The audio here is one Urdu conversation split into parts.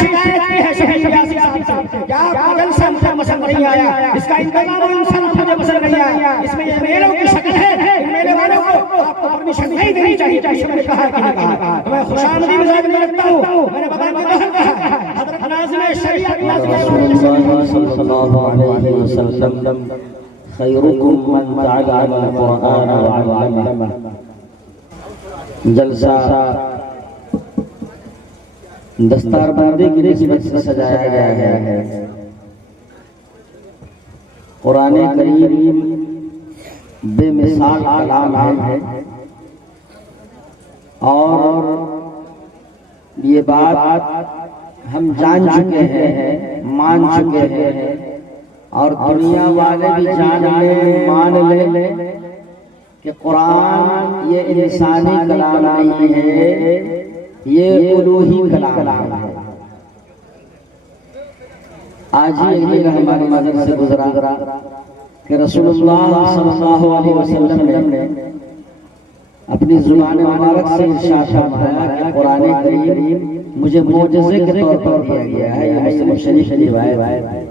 شکایت کی ہے شہید یاسین صاحب سے کہ آپ کا جلسہ مجھے پسند نہیں آیا، اس کا انتظام اور انسان مجھے پسند نہیں آیا، اس میں یہ میلوں کی شکل ہے، ان میلے والوں کو آپ کو پرمیشن نہیں دینی چاہیے۔ میں نے کہا کہ نہیں کہا، میں خوشامدی مزاج میں رکھتا ہوں، میں نے بابا کی بہن کہا حضرت ناظم شریعت رسول اللہ صلی اللہ علیہ وسلم خیرکم من تعلم القرآن وعلمه۔ جلسہ دستار بندی کی نسبت سے سجایا گیا ہے۔ قرآن کریم بے مثال کلام ہے، اور یہ بات ہم جان چکے ہیں، مان چکے ہیں، اور دنیا والے بھی جان لیں مان لیں کہ قرآن یہ انسانی کلام نہیں ہے، یہ الوہی کلام ہے۔ آج ہی ہماری نظر سے گزرا کہ رسول اللہ صلی اللہ علیہ وسلم نے اپنی زبان مبارک سے ارشاد فرمایا کہ قرآن کریم مجھے معجزے کے طور پر دیا گیا ہے۔ یہ مسلم شریف کی روایت ہے۔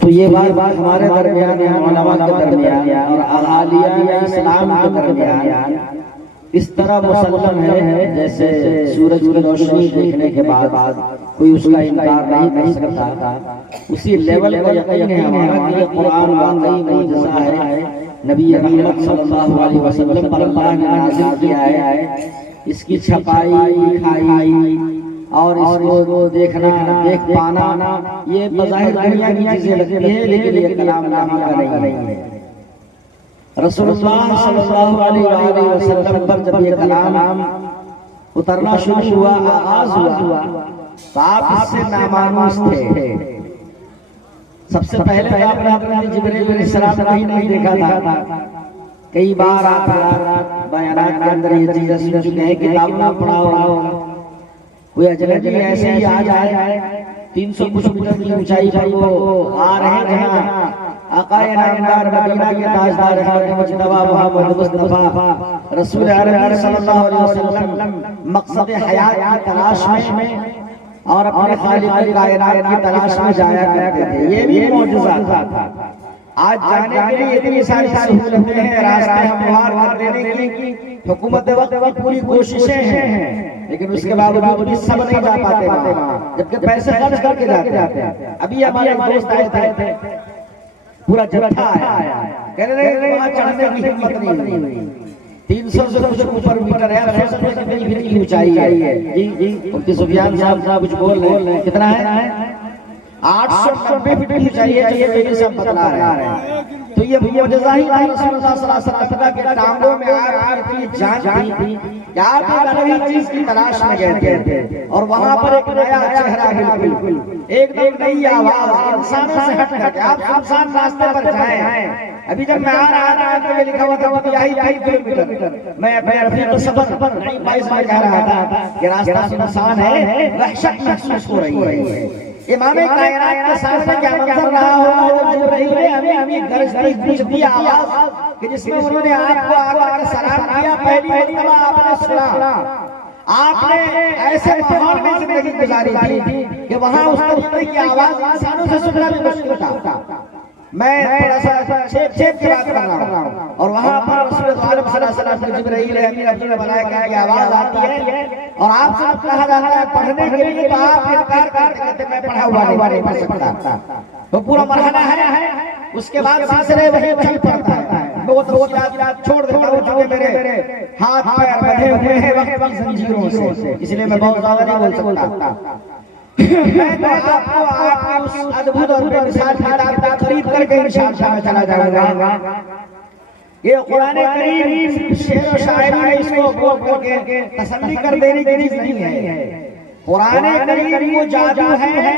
تو یہ بات ہمارے درمیان، علماء کے درمیان اور اہالیہ اسلام کے درمیان اس طرح مسلم ہے جیسے سورج کی روشنی دیکھنے کے بعد کوئی اس کا انکار نہیں کر سکتا، اسی لیول کا یقین ہے ہمارا کہ یہ قرآن واقعی معجزہ ہے، نبی رحمت صلی اللہ علیہ وسلم پر اللہ نے نازل کیا ہے۔ اس کی چھپائی، لکھائی اور اس کو دیکھنا، دیکھ پانا، یہ بظاہر دنیا کی چیزیں لگتی ہیں، لیکن یہ کلام اللہ کا نہیں ہے۔ رسول اللہ صلی اللہ علیہ وسلم پر جب یہ کلام اترنا شروع ہوا، آغاز ہوا، تو آپ اس سے نامانوس تھے۔ سب سے پہلے آپ نے جبریل علیہ السلام نہیں دیکھا تھا۔ کئی بار آپ بیانات کے اندر یہ چیزیں سن چکے ہیں، کتاب نہ پڑھا ہو، کوئی اجنبی ایسے ہی آ جائے 300 کچھ میٹر کی اونچائی پر وہ آ رہے ہیں جہاں آقا نامدار مدینہ کے تاجدار حضرت مجتبی محمد مصطفیٰ رسول عربی صلی اللہ علیہ وسلم مقصد حیات کی تلاش میں اور اپنے خالق کائنات کی تلاش میں جایا کرتے تھے۔ یہ بھی معجزہ تھا۔ آج جانے کے لیے اتنی ساری سہولتیں ہیں، راستے ہموار کر دینے کی حکومت وقت کی پوری کوششیں ہیں، لیکن اس کے باوجود بھی سب نہیں جا پاتے وہاں، جبکہ پیسے خرچ کر کے جاتے ہیں۔ ابھی ہمارے دوست آئے تھے، پورا جتھا آیا، کہہ رہے ہیں وہاں چڑھنے کی ہمت نہیں ہوئی، 300 سے کچھ اوپر میٹر ہے، کتنی کی اونچائی ہے؟ جی مفتی سفیان صاحب کچھ بول رہے ہیں، کتنا ہے؟ 890 فٹ کی اونچائی ہے، یہ میرے سب بتلا رہے ہیں۔ تو یہ معجزہ ہی رسول اللہ صلی اللہ علیہ وسلم کے ٹانگوں میں آپ کی اتنی جان تھی کہ آپ ایک الگ چیز کی تلاش میں گئے تھے، اور وہاں پر ایک نیا چہرہ، بالکل ایک نئی آواز، انسانوں سے ہٹ کر کے آپ سنسان راستے پر جائیں۔ ابھی جب میں آ رہا تھا تو یہ لکھا ہوا تھا یہی 2 کلومیٹر، میں اپنے رفیق سفر 22 میں کہہ رہا تھا کہ راستہ سنسان ہے، وحشت محسوس ہو رہی ہے۔ امام کائنات کے سامنے کیا منظر رہا ہوگا جب جبرائیل نے ہمیں گرجتی گونجتی آواز کہ جس میں انہوں نے آپ کو آ کر سلام کیا، پہلی مرتبہ آپ نے سنا۔ آپ نے ایسے ماحول میں زندگی گزاری تھی کہ وہاں اس طریقے کی آواز انسانوں سے سننا بھی مشکل تھا۔ میں تھوڑا سا چھیپ کی بات کر رہا ہوں، اور وہاں پر رسول اللہ صلی اللہ علیہ وسلم نے جبرائیل امین اپنے بنایا کہ آواز آتی ہے، اور آپ سے کہا جاتا ہے پڑھنے کے لیے، تو آپ انکار کرتے کہتے میں پڑھا ہوا نہیں پڑھ سکتا۔ تو پورا مرحلہ ہے، اس کے بعد سلسلے وہی چل پڑتا ہے۔ وہ تو چھوڑ دیتا ہوں جو میرے ہاتھ پیر بندھے ہوئے ہیں وقت کی زنجیروں سے، اس لیے میں بہت زیادہ نہیں بول سکتا۔ میں تو آپ کو اس ادبھت اور بے مثال کتاب کا خرید کر کے انشاءاللہ میں چلا جاؤں گا۔ یہ قرآن کریم شعر و شاعری میں اس کو بول کر کے تسلی کر دینے کی چیز نہیں ہے۔ قرآن کریم وہ جادو ہے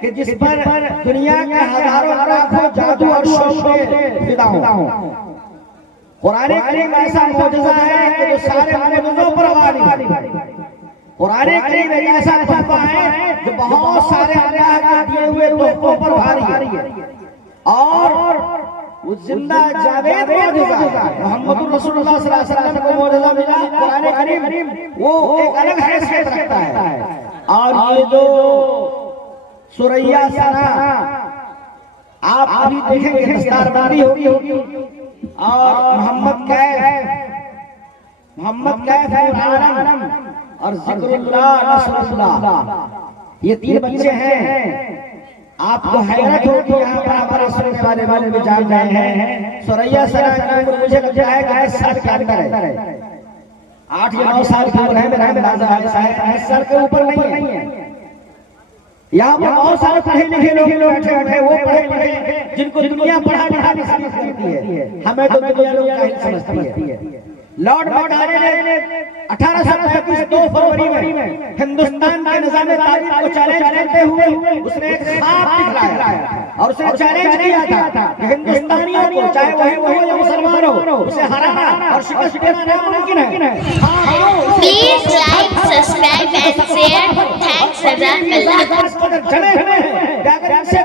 کہ جس پر دنیا کے ہزاروں لاکھوں جادو اور شوق سے فدا ہوں۔ قرآن کریم ایسا معجزہ ہے کہ جو سارے معجزوں پر غالب ہے۔ قرآن کریم ایک ایسا تحفہ ہے جو بہت سارے اللہ کے دیے ہوئے تحفوں پر بھاری ہے، اور وہ زندہ جاوید معجزہ ہے۔ محمد رسول اللہ صلی اللہ علیہ وسلم کو معجزہ ملا قرآن کریم، وہ ایک الگ حیثیت رکھتا ہے۔ اور یہ جو سورہ ثنا آپ ابھی دیکھیں گے دستار بندی ہوگی اور محمد کیف عالم اور ذکر اللہ نصر اللہ، یہ تین بچے ہیں۔ آپ کو حیرت ہوگی یہاں پر سننے والے بھی جان رہے ہیں۔ سورہ ثنا کی عمر مجھے لگتا ہے کہ 10 سال کے اندر ہے، 8 یا 9 سال کی عمر ہے، میرا اندازہ ہے 10 سال کے اوپر نہیں ہے۔ یہاں پر بہت سارے پڑھے لکھے لوگ بیٹھے، وہ پڑھے لکھے جن کو دنیا پڑھا لکھا نصیب کرتی ہے، ہمیں تو دنیا لوگ جاہل سمجھتی ہے۔ لارڈ ماؤنٹ نے 1835 2 فروری میں ہندوستان کے نظام تعلیم کو چیلنج کرتے ہوئے اس نے ایک خواب دکھلایا اور اسے چیلنج کیا تھا کہ ہندوستانیوں کو، چاہے وہ ہو یا مسلمان ہو، اسے ہرانا اور شکست دینا ناممکن ہے۔ Please like, subscribe and share. Thanks Jazakallah. جڑے ہوئے ہیں کہ اگر ان سے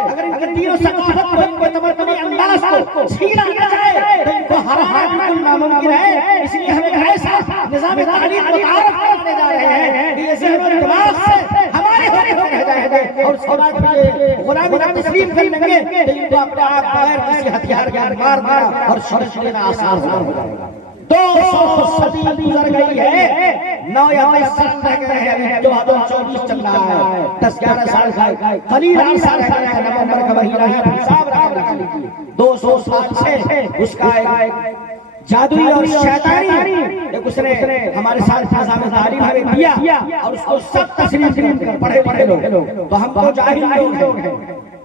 اگر ان کے دین و ثقافت کو، ان کو تمدنی انداز کو چھینا نہ جائے تو ان کو ہرانا بالکل ناممکن ہے۔ اس لیے ہمیں ایسا نظام تعلیم کو تعارف کرنے جا رہے ہیں کہ یہ ذہن و دماغ سے ہمارے ہونے رہ جائے گا، اور اس کے بعد یہ غلامی تسلیم کر لیں گے تو ان کو اپنے آپ بغیر کسی ہتھیار کے مار دینا اور شرش دینا آسان ہو جائے گا۔ 200 صدی گزر گئی ہے، 9 یا 10 سال رہ گئے ہیں، 2024 چل رہا ہے، 10-11 سال کا قلیل عرصہ رہ گیا ہے، نومبر کا مہینہ ہے، حساب رکھ لیجیے 200 سال سے اس کا ایک جادوئی اور شیطانی ایک اس نے ہمارے ساتھ نظام تعلیم ہمیں دیا اور اس کو سب تسلیم کر پڑھے لکھے لوگ، تو ہم کو جاہل لوگ ہیں،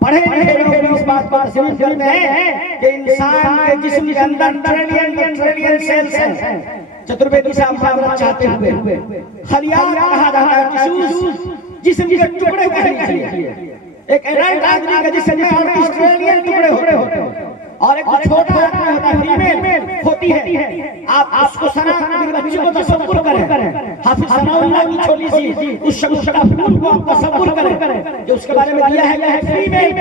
پڑھے لکھے لوگ اس بات کو تسلیم کرتے ہیں کہ انسان کے جسم کے اندر ٹریلین سیلز ہیں۔ چترویدی صاحب معاملہ چاہتے ہوئے خلیات کہا جاتا ہے، ٹشوز جسم کے ٹکڑے کہنے چاہیے، ایک ایڈلٹ آدمی کا جسم میں 38 ٹریلین ٹکڑے ہوتے ہیں اور ایک چھوٹا آدمی ہوتا ہے، فیمیل ہوتی ہے۔ آپ اس کو ثنا کے بچے کو تصور کریں، حافظ ثناء اللہ کی چھوٹی سی اس شگفتہ پھول کو آپ تصور کریں جو اس کے بارے میں دیا ہے کہ فیمیل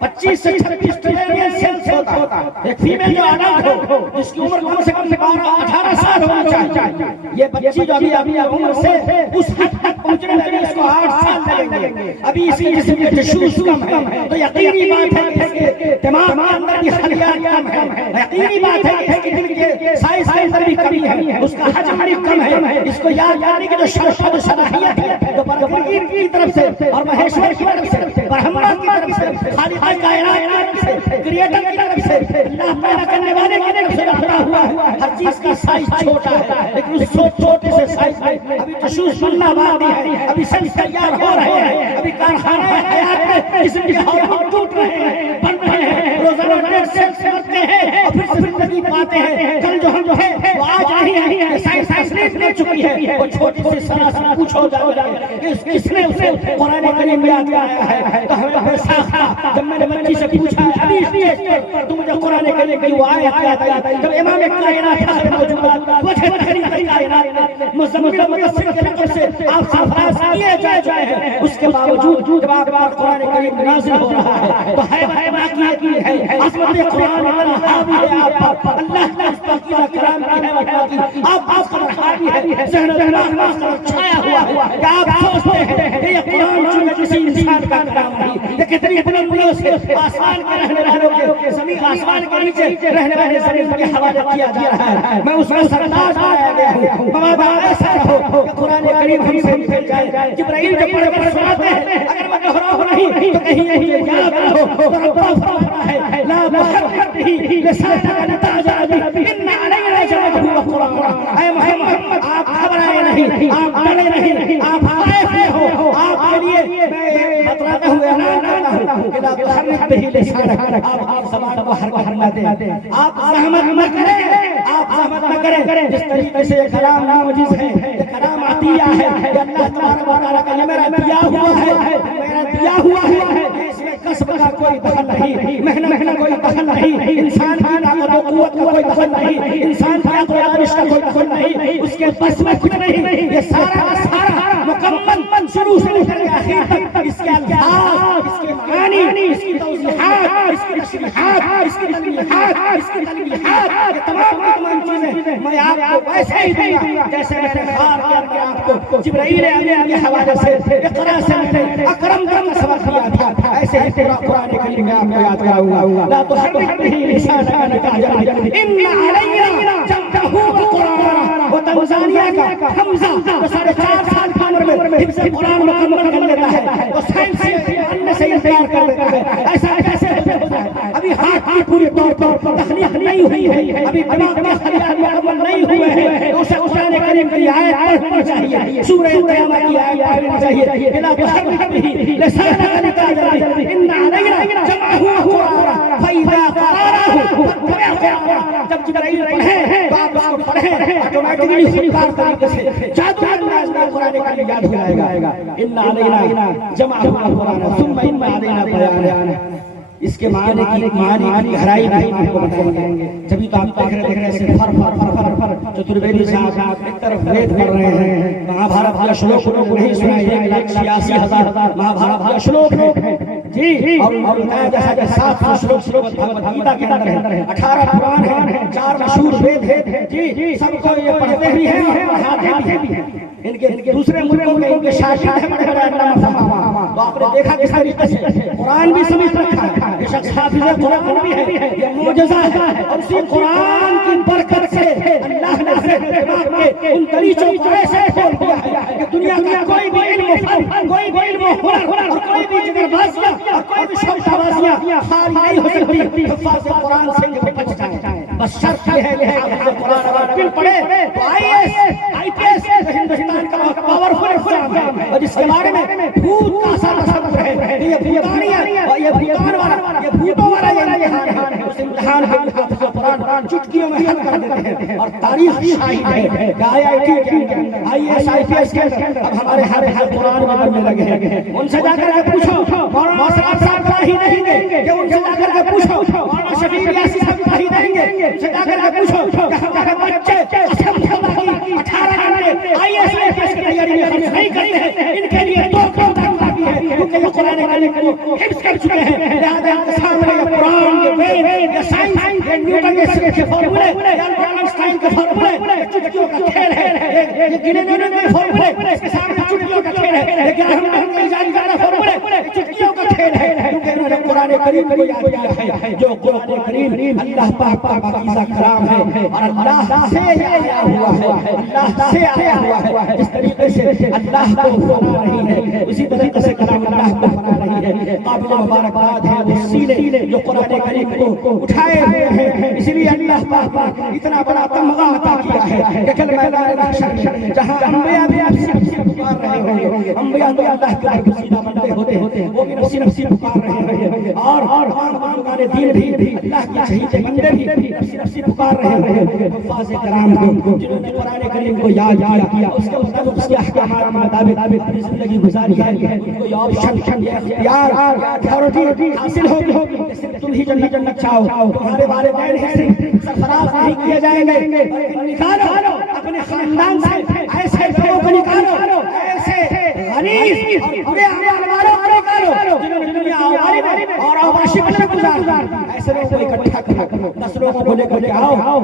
25 سے 36 ٹریلین سیلز ہوتا ہے۔ ایک فیمیل جو ایڈلٹ ہو، جس کی عمر کم سے کم 12-18 سال ہونی چاہیے، یہ بچی جو ابھی عمر سے اس حد تک پہنچنے لگی، اس کو 8 سال لگیں گے، ابھی اسی جسم کے ٹشوز کم ہیں، تو یقینی بات ہے کہ دماغ کے اندر بھی خلیات کم ہے، یقینی بات ہے کہ دل کے سائز کے اندر بھی کمی ہے، اس کا حجم بھی کم ہے۔ اس کو یاد کرنے کی جو شوق و صلاحیت ہے، جو پروردگار کی طرف سے اور مہیشور کی طرف سے، برہما کی طرف سے، خالق کائنات کی طرف سے، کریٹر کی طرف سے، اللہ پیدا کرنے والے کی طرف سے عطا ہوا ہے۔ ہر چیز کا سائز چھوٹا ہے، لیکن اس چھوٹے سے سائز میں ابھی ٹشوز بننا باقی ہے، ابھی سیلز تیار ہو رہے ہیں، ابھی کارخانہ حیات میں جسم کے ہارمون ٹوٹ رہے ہیں، بن رہے ہیں، روزانہ سیلز کرتے ہیں اور پھر زندگی پاتے ہیں۔ کل جو ہم ہے وہ آج نہیں ہے، سائنس تسلیم کر چکی ہے۔ وہ چھوٹی سی ثنا سے پوچھو جائے کہ کس نے اسے قرآن کریم میں یاد کرایا ہے، تو ہمیں اپنے ساتھ جب میں نے بچی سے پوچھا ابھی اس لیے تو مجھے قرآن کریم کی وہ آیت یاد آئی جب امام کائنات موجود وجہ خریدی کائنات مزمل مدثر کے لقب سے آپ سرفراز کیے جا چکے ہیں، اس کے باوجود جب آپ قرآن کریم نازل ہو رہا ہے تو ہے باقی ہے عظمت قرآن آپ پر اللہ نے اس پر کیا کرام کی ہے، آپ کا حاوی ہے، ذہن و دماغ میں چھایا ہوا ہے کہ آپ سوچتے ہیں کہ یہ قرآن چونکہ کسی انسان کا کلام نہیں، یہ کتنی بلندیوں سے آسمان کے رہنے والوں کے زمین آسمان کے نیچے رہنے والے زمین کے حوالے کیا جا رہا ہے۔ میں اس کو سرداز آیا گیا ہوں، مبادہ ایسا ہو کہ قرآن کریم ہم سے نکل جائے، جبرائیل جب پڑھے پڑھے سناتے ہیں اگر میں گھبراہ نہیں تو کہیں یہ یاد رہو تو رب فرماتا ہے لا محرک بھی لسانک لتعجل به ان علینا جمعه وقرآن۔ اے محمد آپ گھبرائے نہیں، آپ ڈرے نہیں، آپ خائف نہ ہو، آپ کے لیے میں بتلاتا ہوں اعلان کرتا ہوں کہ لا محرک به لسانک، آپ زبان کو حرکت نہ دیں، آپ زحمت نہ کریں، آپ زحمت نہ کریں۔ جس طریقے سے یہ کلام نامجیز ہے، یہ کلام عطیہ ہے، یہ اللہ تبارک و تعالیٰ کا یہ میرا دیا ہوا ہے، میرا دیا ہوا ہے، اس میں کسب کا کوئی دخل نہیں، محنت کا کوئی دخل نہیں، انسان کی طاقت و قوت کا کوئی دخل نہیں، انسان کی عقل و دانش کا کوئی دخل نہیں، اس کے بس میں کچھ نہیں، یہ سارا کا سارا مکمل شروع سے لے کر آخر تک اس کے الفاظ، اس کے معانی معانی، اس کی توضیحات، اس کی تشریحات، اس کی تنبیہات، اس کی تنبیہات، یہ تمام چیزیں میں آپ کو ویسے ہی دوں گا جیسے میں نے خار کر کے آپ کو جبرائیل امین کے حوالے سے اقرا سے میں نے اکرم کا سبق دیا تھا، ایسے ہی قرآن کریم میں آپ کو یاد کراؤں گا. لا تحرك به لسانك لتعجل به ان علينا جمعه وقرآنه. وہ تنزانیہ کا حمزہ جو 4.5 سال کی عمر میں حفظ قرآن مکمل کر لیتا ہے، وہ سائنس سے انکار کر دیتا ہے. ایسا کیسے ہوتا ہے؟ ابھی ہاتھ کی پوری طور پر تخلیق نہیں ہوئی ہے، ابھی دماغ کے خلیات مکمل نہیں ہوئے ہیں. اسے قرآن کریم کی آیت پڑھنی چاہیے، سورہ قیامہ کی آیت پڑھنی چاہیے. لا تحرك به لسانك لتعجل به ان علينا جمعه وقرآنه فإذا قرأناه فاتبع قرآنه. جب جبرائیل پڑھیں تو آپ اس کو پڑھیں، آٹومیٹکلی خودکار طریقے سے جادو انداز میں قرآن کریم یاد ہو جائے گا. ان علینا جمعہ وقرآنہ ثم ان علینا بیانہ. اس کے معنی کی گہرائی بھی آپ کو بتائیں گے. جبھی تو آپ دیکھ رہے ہیں فر چترویدی صاحب ایک طرف وید پڑھ رہے ہیں، مہا بھارت کا شلوک لوگ نہیں سنا، 1,86,000 مہا بھارت کا شلوک ہے جی. اور بتایا جیسا کہ 7 شلوک بھگوت گیتا کے اندر ہے، 18 قرآن ہیں، 4 مشہور وید ہیں جی. سب کو یہ پڑھتے بھی ہیں اور پڑھاتے بھی ہیں. ان کے دوسرے ملکوں میں ان کے شاگرد ہیں بڑے بڑے علامہ فہما. تو آپ نے دیکھا کس طریقے سے قرآن بھی سمجھ رکھا ہے. یہ شخص حافظ قرآن بھی ہے، یہ معجزہ ہے. اور اسی قرآن کی برکت سے اللہ نے اپنے دماغ کے ان دریچوں کو ایسے کھول دیا ہے کہ دنیا کا کوئی بھی علم و فن، کوئی بھی علم و ہنر اور کوئی بھی جگر بازیاں اور کوئی بھی شوق بازیاں خالی نہیں ہو سکتی حفاظ قرآن سے کہ وہ بچ جائے. بس شرط یہ ہے کہ حافظ قرآن اگر بل پڑے تو IAS ہندوستان کا بہت پاورفل ایگزام ہے، اور جس کے بارے میں بھوت کا سا تصور ہے، یہ بھوتانیہ اور یہ بھوتان والا، یہ بھوتوں والا یہ امتحان ہے. اس امتحان میں حافظ قرآن چٹکیوں میں حل کر دیتے ہیں. اور تاریخ شاہد ہے کہ IIT کے اندر، IAS IPS کے اندر اب ہمارے حافظ قرآن بھی بننے لگے ہیں. ان سے جا کر کے پوچھو، مولانا صاحب کا ہی نہیں دیں گے. ان سے جا کر کے پوچھو، مولانا شفیع یاسین صاحب کا ہی دیں گے. ان سے جا کر کے پوچھو کہ ہمارے بچے 18 گھنٹے IAS IPS کی تیاری میں خرچ نہیں کرتے ہیں. ان کے لیے 2 گھنٹہ کافی ہے کیونکہ یہ قرآن کریم کو حفظ کر چکے ہیں. لہذا ان کے سامنے یہ قرآن، یہ وید، یہ سائنس، یہ نیوٹن کے فارمولے، یہ آئنسٹائن کے فارمولے، یہ چٹکیوں کا کھیل ہے. یہ گلیلیو کے فارمولے اس کے سامنے چٹکیوں کا کھیل ہے. لیکن ہم نے جاری کرنا فارمولے چٹکیوں کا کھیل ہے کیونکہ انہوں نے قرآن کریم کو یاد کیا ہے. جو قرآن کریم اللہ پاک کا پاکیزہ کلام ہے اور اللہ سے آیا ہوا ہے، اللہ سے آیا ہوا ہے. جس طریقے سے اللہ کو فنا نہیں ہے، اسی طریقے سے کلام اللہ کو فنا نہیں ہے. قابل مبارکباد ہے وہ سینے جو قرآن کریم کو اٹھائے ہوئے ہیں. اسی لیے اللہ پاک اتنا بڑا تمغہ عطا کیا ہے کہ کل میدان محشر میں جہاں انبیاء بھی نفسی پکار رہے ہوں گے، انبیاء تو اللہ کے برگزیدہ بندے ہوتے ہیں، وہ بھی نفسی پکار رہے ہوں گے. اور بزرگان دین بھی اللہ کے شہید بندے بھی نفسی پکار رہے ہوں گے. حفاظ کرام کو جنہوں نے قرآن کریم کو یاد کیا، اس کے مطابق اس کے احکامات کے مطابق اپنی زندگی گزاری ہے، ان کو یہ آپشن، یہ اختیار، یہ اتھارٹی حاصل ہوگی کہ صرف تم ہی جنت چاہو، تمہارے والدین ہیں سرفراز نہیں کیے جائیں گے. نکالو اپنے خاندان سے ایسے لوگوں کو، نکالو ایسے غنیز اور برے اعمال والوں کو نکالو جنہوں نے دنیا آواری میں اور آواشی میں گزار. ایسے لوگوں کو اکٹھا کرو، 10 لوگوں کو لے کر کے آؤ.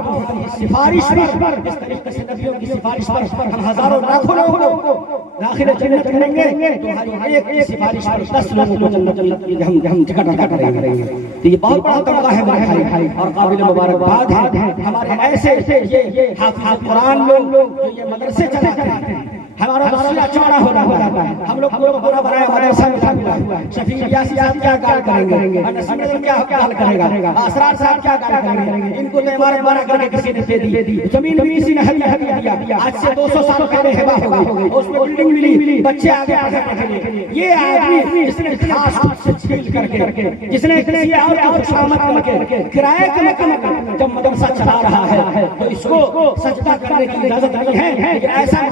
سفارش پر اس طریقے سے نبیوں کی سفارش پر ہم ہزاروں لاکھوں لوگوں کو داخل جنت کریں گے. تمہاری ایک سفارش پر 10 لوگوں کو جنت کی ہم ٹکٹ عطا کریں گے. تو یہ بہت بڑا تمغہ ہے میرے بھائی اور قابل مبارکباد ہے. ہمارے ایسے یہ حافظ قرآن لوگ جو یہ مدرسے چلاتے ہیں، ہمارا مسئلہ چوڑا ہو رہا ہے. ہم لوگ کو بڑا بنایا مدرسہ میں ہوا ہے. شفیع یاسین صاحب کیا کال کریں گے، نصیر کیا کال کرے گا، اسرار صاحب کیا کال کریں گے. ان کو تو عمارت بنا کر کے کسی نے دے دی، زمین بھی کسی نے ہدیہ دیا. آج سے 200 سال پہلے ہبا ہو گئی، اس میں بلڈنگ ملی، بچے آگے پڑھنے کے لیے. یہ آدمی جس نے خاص سے چھیل کر کے، جس نے کسی اور کی خوشامد کر کے کرائے کے مقام جب مدرسہ چلا رہا ہے تو اس کو سجدہ کرنے کی اجازت نہیں ہے. لیکن ایسا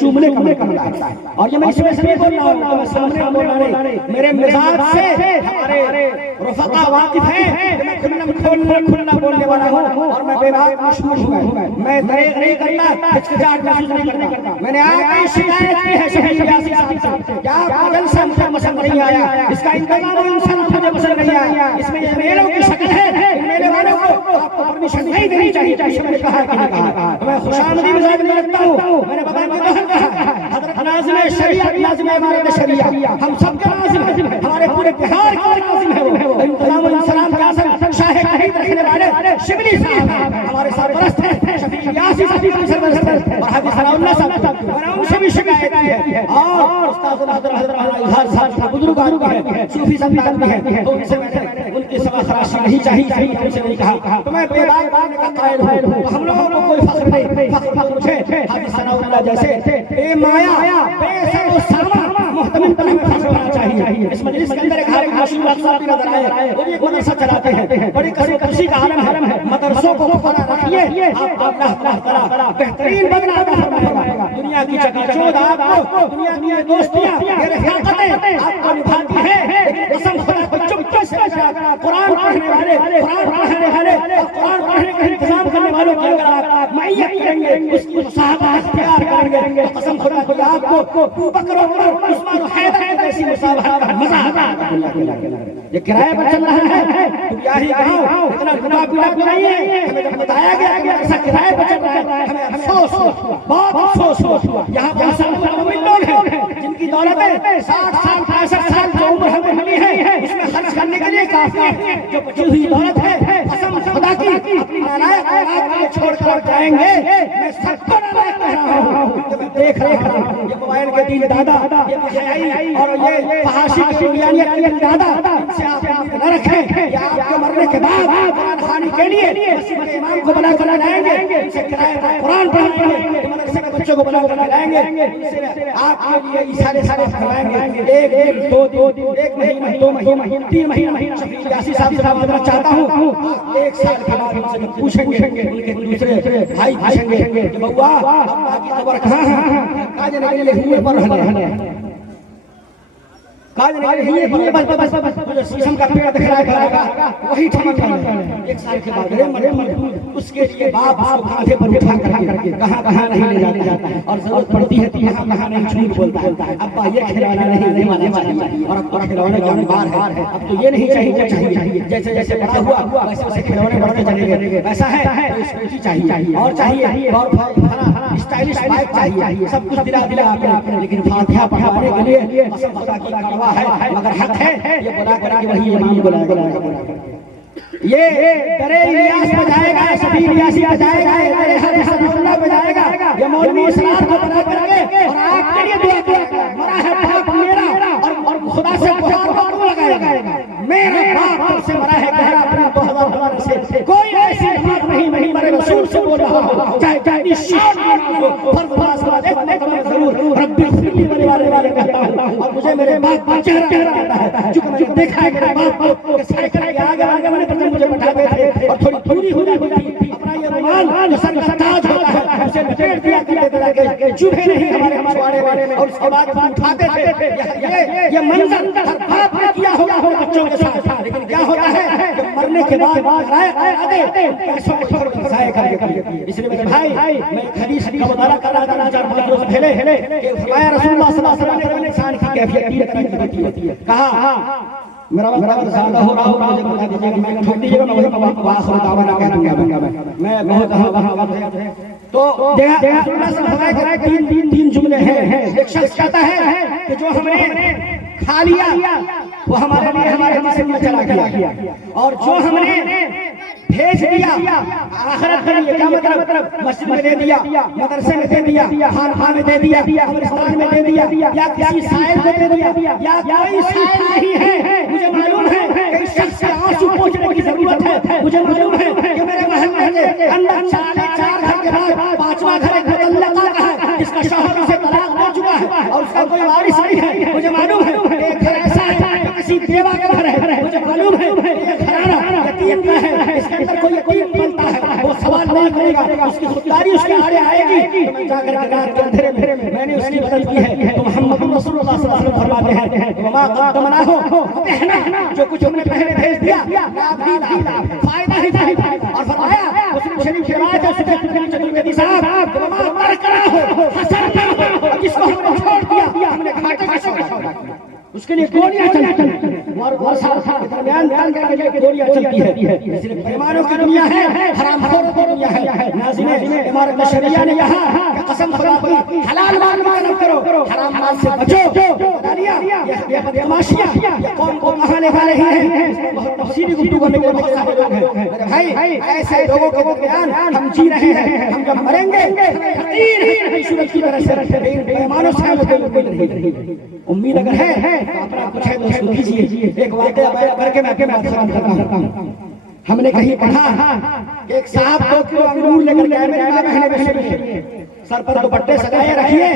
چومنے کا موقع ملا ہے. اور یہ میں اس میں سے نہیں بول رہا ہوں، میں سامنے بول رہا نہیں، میرے مزاج سے ہمارے رفقا واقف ہیں. میں کھلنا بولنے والا ہوں اور میں بے بات مشہور ہوں. میں دریغ نہیں کرتا, ہچکچاہٹ محسوس نہیں کرتا. میں نے آپ کی شکایت کی ہے شہید یاسین صاحب سے, کیا آپ کا جلسہ مجھے پسند نہیں آیا, اس کا انتظام و انصاف مجھے پسند نہیں آیا, اس میں یہ میلوں کی شکل ہے, ان میلے والوں کو آپ کو پرمیشن نہیں دینی چاہیے. جیسے میں نے کہا کہ نہیں کہا, میں خوشامدی مزاج میں رکھتا ہوں. میں نے بغیر مداحت کہا حضرت ناظم شریعت, ناظم امارت شریعہ ہم سب کا ناظم ہے, ہمارے پورے بہار کا ناظم ہے وہ. انتظام السلام کا اثر شاہ قریب رکھنے والے شبلی صاحب ہیں, ہمارے سرپرست ہیں شفیع یاسین صاحب کی سرپرست ہیں, اور حافظ ثناء اللہ صاحب. میں نے ان سے بھی شکایت کی ہے, اور استاد حضرت اظہار صاحب کا بزرگ آدمی ہے, صوفی سلطان بھی ہے, تو ان سے میں نے ان کی سوا خراشی نہیں چاہیے, ان سے نہیں کہا. تو میں بے بات بولنے کا قائل ہوں, ہم لوگوں کو کوئی فخر نہیں, فخر مجھے حافظ ثناء اللہ جیسے بے مایا بے سر و ساما محتمل پر ہمیں فخر ہونا چاہیے. اس مجلس کے اندر ایک حارق ماشور اقصاب بھی نظر آئے, وہ بھی ایک مدرسہ چلاتے ہیں, بڑی کسی کا عالم ہے. مدرسوں کو فنا رکھیے, آپ اللہ تعالیٰ بہترین بدلہ عطا فرمائے گا. دنیا کی چکاچوند آپ کو, دنیا کی یہ دوستیاں, یہ رفاقتیں آپ کو نبھاتی ہیں, لیکن قسم خدا کو چپکے سے قرآن پڑھنے والے, قرآن پڑھنے والے, قرآن پڑھنے کا انتظام کرنے والوں کی اگر آپ معیت کریں گے, اس کی مصاحبہ اختیار کریں گے, تو قسم خدا کو آپ کو ابو بکر عمر عثمان و حیدر ایسی مصاحبہ کا مزہ آتا ہے. یہ کرایہ پر چل رہا ہے, تم یہی کہو اتنا گناہ نہیں ہے. ہمیں جب بتایا گیا کہ ایسا کرایہ پر چل رہا ہے, ہمیں افسوس ہوا, بہت افسوس ہوا. یہاں پر سب لوگ ہیں جن کی دولتیں 60 سال 65 سال جو عمر ہمیں ملی ہے اس میں خرچ کرنے کے لیے کافی ہے. جو بچی ہوئی دولت ہے قسم خدا کی اپنی نالائق اولاد کو چھوڑ کر جائیں گے. میں سب کو نالائق کہہ رہا ہوں کہ میں دیکھ رہا ہوں یہ موبائل کے دین دادا, یہ بحیائی اور یہ فحاشی کی دنیانیت کے دادا, ان سے آپ امید نہ رکھیں کہ آپ کے مرنے کے بعد قرآن خوانی کے لیے مسجد کے امام کو بنا کر لائیں گے, ان سے کرائے پر قرآن پڑھائیں گے, مدرسے کے بچوں کو بنا کر لائیں گے, ان سے آپ کے لیے اشارے کروائیں گے. ایک دن, 2 دن, 1 مہینہ, 2 مہینہ, 3 مہینہ شفیع یاسین صاحب سے معذرت چاہتا ہوں. 1 سال کے بعد ان سے پوچھیں گے, ان کے دوسرے بھائی پوچھیں گے کہ بوا ابا کی خبر کہاں ہے, کاج نہیں لے ہوئے پر رہنے, کاج نہیں ہوئے پر بس مجھے شیشم کا پیڑ دکھ رہا ہے, وہی ٹھیک ہے. 1 سال کے بعد اس کے لیے باپ کو کاندھے پر اٹھا کر کے کہاں نہیں لے جاتا ہے, اور ضرورت پڑتی ہے تو کہاں نہیں جھوٹ بولتا ہے. ابا یہ کھلانا نہیں مانا, اور اب تو کھلونے کا انبار ہے, اب تو یہ نہیں چاہیے. جیسے جیسے بڑا ہوا ویسے ویسے کھلونے بڑھتے چلے گئے. ویسا ہے تو اسکوٹی چاہیے, اور چاہیے اور اسٹائلش بائک چاہیے, سب کچھ دلا آپ نے, لیکن فاتحہ پڑھانے کے لیے قسم خدا کی کڑوا ہے مگر حق ہے. یہ بلا کر کے وہی امام بلائے, یہ درے الیاس بجائے گا, شفیع یاسین بجائے گا, درے حافظ ثناء اللہ بجائے گا, یہ مولوی اسرار کو بنا کر کے اور آپ کے لیے دعا کرے. مرا ہے باپ میرا, اور خدا سے بہت لگائے گا, میرا باپ سے مرا ہے گہرا اپنا 2012 سے. کوئی ایسی بات نہیں میرے رسول سے بول رہا ہو, چاہے شان ہو, فرض نماز کا ایک مرتبہ ضرور ربی اغفر لی والے کہتا ہوں. اور مجھے میرے باپ کا چہرہ آتا ہے, چونکہ میں نے دیکھا ہے میرے باپ کو کہ سائیکل کے آگے میں مجھے بٹھاتے تھے, اور تھوڑی دوری ہو جاتی تھی, اپنا یہ رومال جو سر کا تاج ہوتا ہے اسے لپیٹ دیا کرتے تھے, چوبھے نہیں ہمارے مشوارے میں, اور اس کے بعد ہم اٹھاتے تھے. یہ منظر ہر باپ نے کیا ہوگا بچوں کے ساتھ, لیکن کیا ہوتا ہے کہ مرنے کے بعد رائے پیسوں کو چھوڑ کر ضائع کر دیتی ہے. اس لیے میرے بھائی, میں حدیث کا مطالعہ کر رہا تھا 4-5 روز پہلے کہ فرمایا رسول اللہ صلی اللہ علیہ وسلم نے انسان کی کیفیت 3 طرح کی ہوتی ہے. کہا میرا وقت زیادہ ہو رہا ہو, مجھے بتا دیجیے کہ میں چھوڑ دیجیے گا, میں وہی آخر دعوانا کہہ دوں گا. میں بہت وقت ہے تو دیکھا رسول اللہ صلی اللہ علیہ وسلم کے 3 جملے ہیں. ایک شخص کہتا ہے کہ جو ہم نے کھا لیا وہ ہمارے لیے ہمارے جسم میں چلا گیا, اور جو ہم نے بھیج دیا آخرت کے لیے, کیا مطلب, مسجد میں دے دیا, مدرسے میں دے دیا, خانقاہ میں دے دیا, قبرستان میں دے دیا, یا کسی سائل کو دے دیا, یا کوئی سائل نہیں ہے. مجھے معلوم ہے کہ اس شخص سے آنسو پوچھنے کی ضرورت ہے. مجھے معلوم ہے کہ میرے محلے کے اندر 4 گھر کے بعد 5واں گھر ایک مطلقہ کا ہے جس کا شوہر اسے طلاق دے چکا ہے اور اس کا کوئی وارث نہیں ہے. مجھے معلوم ہے کہ ایک گھر ایسا ہے کسی بیوہ کا گھر ہے. مجھے معلوم ہے کہ یہ گھرانہ یتیم کا ہے, اس کے اندر کوئی یتیم پلتا ہے, وہ سوال نہیں کرے گا، اس کی خودداری اس کے آڑے آئے گی، تو میں جا کر کے رات کے اندھیرے میں نے اس کی مدد کی ہے۔ تو محمد رسول اللہ صلی اللہ علیہ وسلم فرماتے ہیں وما قدمناه، جو کچھ ہم نے پہلے بھیج دیا فائدہ ہی فائدہ۔ اور فرمایا مسلم شریف کی روایت ہے سفیان بن چترویدی صاحب وما ترکناه حسرته، جس کو ہم نے چھوڑ دیا ہم نے گھاٹے کا سودا کیا، اس کے لیے گولیاں چلتی ہیں اور درمیان گولیاں چلتی ہے، اس لیے پیمانوں کی دنیا ہے، حرام خوروں کی دنیا ہے۔ ناظرین امارت شریعہ نے یہاں قسم خدا کی حلال مال میں طلب کرو، حرام مال سے بچو۔ یہ بدماشیاں یہ قوم کو کہاں لے جا رہی ہیں، بہت تفصیلی گفتگو کرنے کے بہت سارے لوگ ہیں میرے بھائی، ایسے لوگوں کے درمیان ہم جی رہے ہیں، ہم جب مریں گے یقین ہے سورج کی طرح سے ان پیمانوں سے ہمیں کوئی امید نہیں، امید اگر ہے اپنا کچھ ہے تو اس کو کیجیے۔ ایک واقعہ بیان کر کے میں اپنی بات ختم کرتا ہوں۔ ہم نے کہیں پڑھا کہ ایک صاحب 2 کلو انگور لے کر گئے میری ماں بہنیں بیچنے کے لیے، سر پر دوپٹے سجائے رکھیے،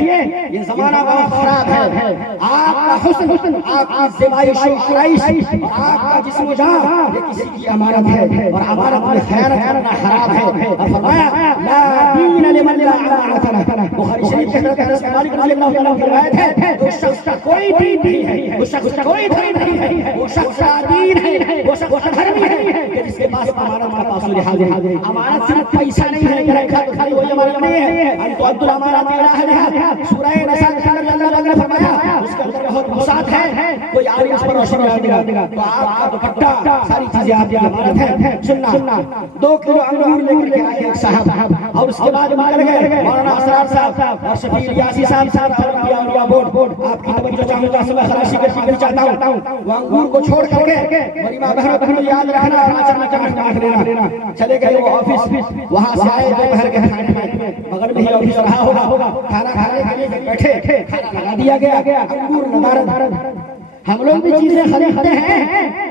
یہ زمانہ بہت خراب ہے، آپ کا حسن، آپ کی زیبائش و آرائش، آپ کا جسم و جان یہ کسی کی امانت ہے، اور امانت میں خیانت کرنا حرام ہے۔ اور فرمایا لا دین لمن لا امانت له، بخاری شریف کے حضرت انس مالک رضی اللہ عنہ کی روایت ہے وہ شخص کا کوئی دین نہیں ہے، وہ شخص کا کوئی دین نہیں ہے، وہ شخص کا دین ہے، وہ شخص کا دھرم ہے کہ جس کے پاس امانت کا تاثر حاضر ہے۔ امانت صرف پیسہ نہیں ہے کہ رکھا تو خالی وہی امانت نہیں ہے، تو عبد الامانات الہ سورہ نساء کے اندر اللہ تعالی نے فرمایا اس کے اندر بہت بساط ہے، کوئی عالم اس پر روشنی ڈالے گا تو آپ کا دوپٹہ ساری چیزیں آپ کی امانت ہے۔ سننا 2 کلو انگور لے کر کے آئے ایک صاحب، اور اس کے بعد نکل گئے مولانا اسرار صاحب اور شفیع ریاضی صاحب انبیاء بورڈ۔ آپ کی توجہ چاہوں گا سب خراشی کرنا چاہتا ہوں، وہ انگور کو چھوڑ کر کے میری ماں بہنوں یاد رکھنا اور لینا چلے گئے وہ آفس، وہاں سے آئے دوپہر کے کھانے میں، بغل میں ہی آفس رہا ہوگا، کھانا کھانے کے لیے بیٹھے، کھانا لگا دیا گیا، انگور نظارت۔ ہم لوگ بھی چیزیں خریدتے ہیں،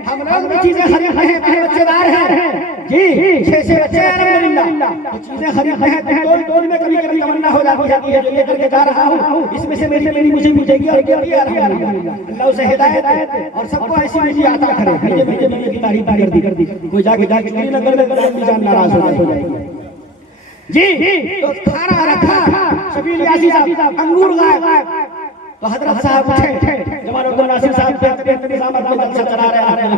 ہم لوگ بھی چیزیں خریدتے ہیں، بچے دار ہیں جی، 6 بچے ہیں الحمدللہ، تو چیزیں خریدتے ہیں تو دور میں کبھی کبھی تمنا ہو جاتی ہے جو لے کر کے جا رہا ہوں اس میں سے میری مجھے ملے گی، اور کیا الحمدللہ اللہ اسے ہدایت اور سب کو ایسی مجھے عطا کرے۔ مجھے کی تعریف کر دی، کوئی جا کے سری نگر میں اپنی جان ناراض ہو جائے جی، تو کھانا رکھا، شفیع ریاضی صاحب انگور غائب، تو حضرت صاحب اٹھے، جمال عبد الناصر صاحب کے انتظامات میں جلسہ چلا رہے ہیں،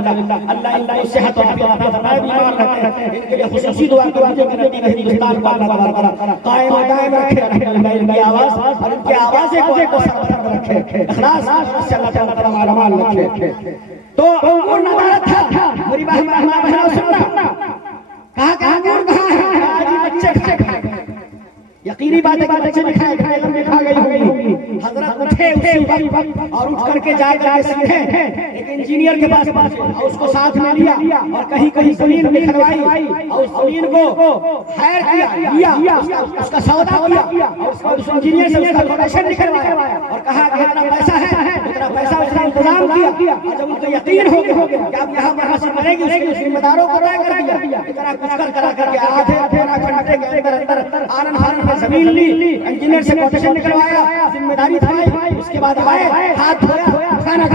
اللہ ان کو صحت و عافیت عطا فرمائے، بیمار رہتے ہیں ان کے لیے خصوصی دعا کیجیے کہ نبی ہندوستان کو اللہ تعالیٰ قائم و دائم رکھے، ان کی آواز اور ان کی آوازیں کو سربلند رکھے، اخلاص سے اللہ تعالیٰ مال رکھے۔ تو انگور نظارت تھا، میری بہنوں سننا، کہاں انگور ہے، آج ہی بچے کھائے، یقینی بات ہے کہ بچے بھی کھائے لمبے کھا گئی ہوگی۔ حضرت اٹھے اسی وقت اور اٹھ کر کے جا کر کے سیدھے ایک انجینئر کے پاس پہنچے اور اس کو ساتھ میں لیا اور کہیں زمین نکھروائی اور اس زمین کو خیر کیا، اس کا سودا کیا اور اس انجینئر سے اس کا ڈونیشن نکلوایا اور کہا کہ اتنا پیسہ ہے، اتنا پیسہ اس نے انتظام کیا، اور جب ان کو یقین ہو گیا کہ آپ یہاں سے بنے گی اس ذمہ داروں کو طے کر دیا، اتنا کچھ کرا کر کے آدھے گھنٹے کے اندر آنن زمین لی، انجینئر سے کوٹیشن نکلوایا، ذمہ داری تھائی، اس کے بعد آئے ہاتھ دھویا، کھانا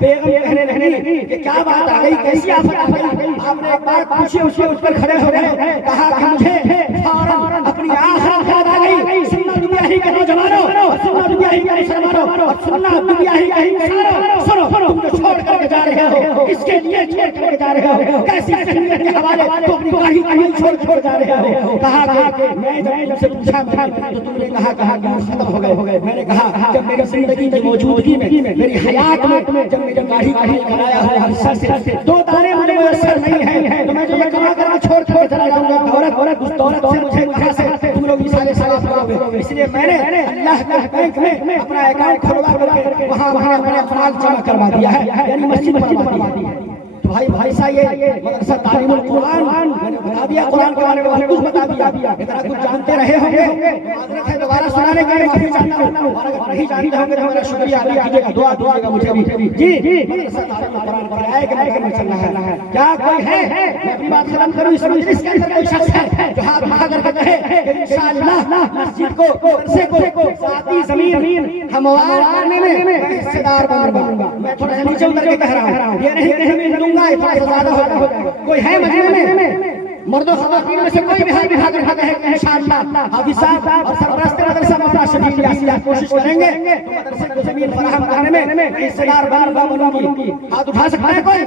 بیگم کہنے لگی کہ کیا بات آ گئی، کیسی آفت آ گئی؟ آپ نے ایک بات پوچھی، اس پر کھڑے ہو گئے، کہا کہ مجھے فوراً اپنی آخرت یاد آ گئی، سننا دنیا ہی کے نوجوانوں، سننا دنیا ہی کے مسلمانوں، سننا دنیا ہی کے انسانوں، سنو تم جو چھوڑ کر کے جا رہے ہو، اس کے لیے چھوڑ کر کے جا رہے ہو، کیسی زندگی کے حوالے تو اپنی گواہی چھوڑ جا رہے ہو۔ کہا کہ میں جب سے پوچھا تو تم نے کہا کہ ختم ہو گئے، میں نے کہا جب میری زندگی کی موجودگی میں، میری حیات میں جب میری گاڑی کرایا ہوا حصہ سے 2 دانے مجھے میسر نہیں ہے تو میں جو یہ کما کر چھوڑ چلا جاؤں گا، دولت اس دولت سے مجھے کہاں سے تم لوگ سارے پاؤ، اس لیے میں نے اللہ کے بینک میں اپنا اکاؤنٹ کھلوا کر کے وہاں میں نے اپنا جمع کروا دیا ہے، یعنی مسجد بنوا دی ہے۔ تو بھائی سا یہ مدرسہ تعلیم القرآن میں نے بتا دیا، قرآن کے بارے میں بہت کچھ بتا دیا، اتنا کچھ جانتے رہے ہوں گے، معذرت ہے دوبارہ سنانے کے لیے معافی چاہتا ہوں، اور اگر نہیں جانتے ہوں گے تو میرا شکریہ ادا کیجیے گا، دعا دیجیے گا مجھے بھی جی۔ مدرسہ تعلیم القرآن پر آئے کہ نہیں چل رہا ہے، کیا کوئی ہے؟ میں اپنی بات ختم کروں، اس مجلس کے اندر کوئی شخص ہے جو ہاتھ اٹھا کر کے کہے کہ انشاءاللہ مسجد کو مدرسے کو ذاتی زمین ہموار کرنے میں میں حصہ دار بنوں گا؟ میں تھوڑا سا نیچے اتر کے کہہ رہا ہوں، یہ نہیں کہ میں دوں گا اتنا زیادہ ہوگا، کوئی ہے مجمع میں مرد و خواتین میں سے کوئی بھی ہاتھ اٹھاتا ہے کہ انشاءاللہ حافظ صاحب اور سرپرست مدرسہ مولانا شفیع یاسین کوشش کریں گے تو مدرسے کو زمین فراہم کرنے میں حصہ دار بنوں گی. ہاتھ اٹھا سکتا ہے کوئی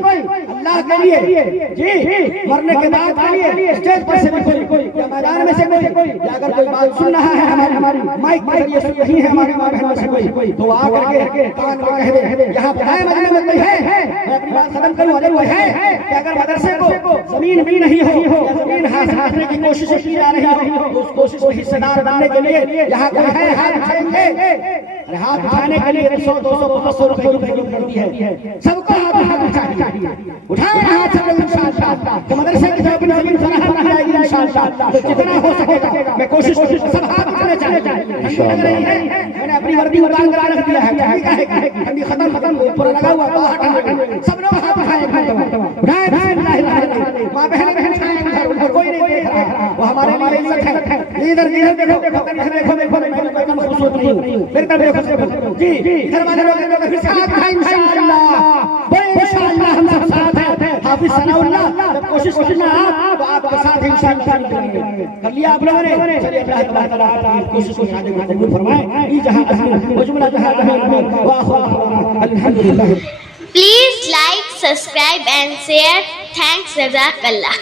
اللہ کے لیے؟ جی مرنے کے بعد کے لیے اسٹیج پر سے بھی کوئی یا میدان میں سے کوئی یا اگر کوئی بات سن رہا ہے ہماری مائک پر یہ سن رہی ہے ہماری ماں بہنوں سے کوئی تو آ کر کے کان میں کہہ دے یہاں پڑھائے مدرسے میں کوئی ہے. میں اپنی بات ختم کروں. اگر وہ ہے کہ اگر مدرسے کو زمین بھی نہیں ہو یا زمین حاصل کی کوشش کی جا رہی ہو تو اس کوشش میں حصہ دار بننے کے لیے یہاں کوئی ہے ہاتھ اٹھائیں گے. ہاتھ اٹھانے کے لیے 100 200 500 روپے کی پیمنٹ کرتی ہے. سب کو ہاتھ اٹھانا چاہیے. اٹھائیں ہاتھ سے انشاءاللہ کہ مدرسے کی طرف زمین فراہم کی جائے گی انشاءاللہ. تو جتنا ہو سکے گا میں کوشش سب ہاتھ اٹھانے چاہیے. میں نے اپنی وردی اتار کر رکھ دیا ہے ٹھنڈی ختم اوپر لگا ہوا تو سب لوگ ہاتھ اٹھائیں. ماں بہن کوئی نہیں دیکھ رہا وہ ہمارے لیے عزت ہے. ادھر دیکھو خوبصورت نہیں پھر دیکھو جی ادھر والے لوگ پھر سے ہاتھ اٹھائیں انشاءاللہ. انشاءاللہ ہم سب ساتھ ہیں. حافظ ثناء اللہ جب کوشش کرنا تو آپ کے ساتھ انشاءاللہ کر لیا آپ لوگوں نے. چلیے اللہ تبارک و تعالی کوشش کو قبول فرمائے. یہ جہاں مجملہ جہاں الحمدللہ. Please like, subscribe and share. Thanks, Jazakallah.